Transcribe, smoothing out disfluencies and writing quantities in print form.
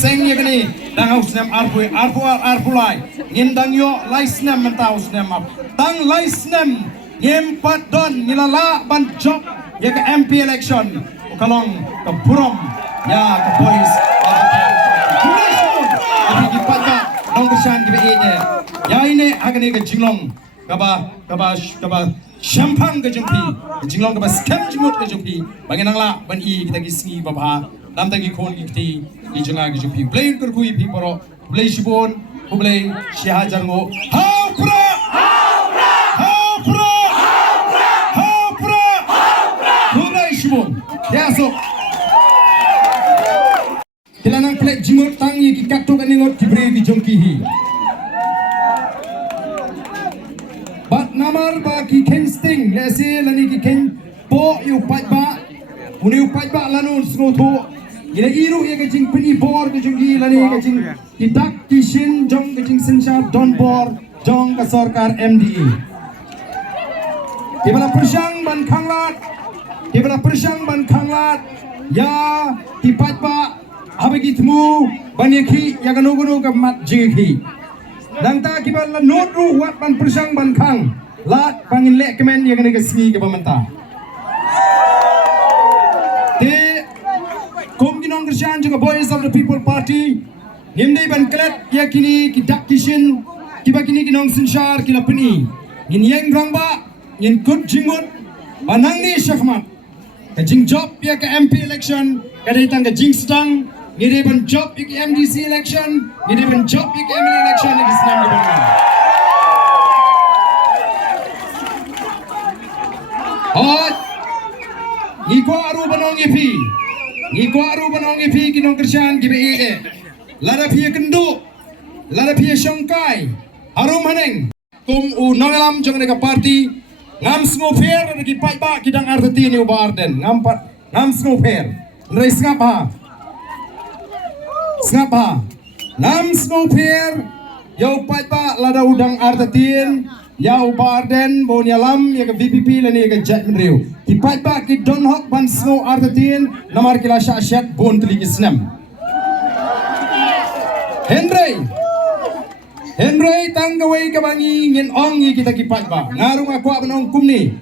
seng ya kini dang haus nem arpulai ngin dang yo lais nem mentaus nem ap dang lais nem ngem pat don ngilala ban job ya ke MP election kalong ke burom ya ke boys tapi dipata dong kesan di nya ya ini agane ke jinglong kaba champagne ke jumpi jinglong kaba scam jumut ke jumpi baginang la ban I kita gisni baba nam tagi kon gikti I janga ke jumpi play kur kui pi poro play shibon play shihajar ngo haupra kulai shibon ya so kilanang play jimut tangi ki katto kaningot kibre ki jongki hi bat namar ba ki ken sting lese lani ki ken po yu pat ba uni pat ba lanun snoto ila iru ye ka jing pini bor ka jing lani ka jing idak kishin jong ka jing sensha don bor jong ka sarkar MDA kibala persang ban khanglat ya ti pat ba habagi tmu banyaki ya ka nugu ka mat jingki dan ta kibala notru wat ban persang ban khang lat pangin lek kemen ya ka smi ka pamenta Komginong Krisyan juga Boys of the People Party Nimdai ban klet yakini kidak kishin kiba kini kinong sinshar kila peni ngin yang rangba ngin kut jingmut banang ni syakmat ka jing job ya ka MP election ka datang ka jing stang ngide ban job ya ka MDC election ngide ban job ya ka MLA election ni Islam di bangan hot ngiko aru banong ipi kinong Krisyan gibe ege lada pia kendu lada pia syongkai harum haneng tum u nangalam jong nega party ngam smoper negi paiba kidang arteti ni ubarden ngam smoper nrai ngapa ngam smoper yo paiba lada udang artetin ya ubarden bonyalam ya ke VPP lani ke jet menriu ki paiba ki don hok ban snow artetin namar kila syashat bon tli kisnam Henry tanggaway kabangi ngin ong kita ki paiba ngarung aku abnong kumni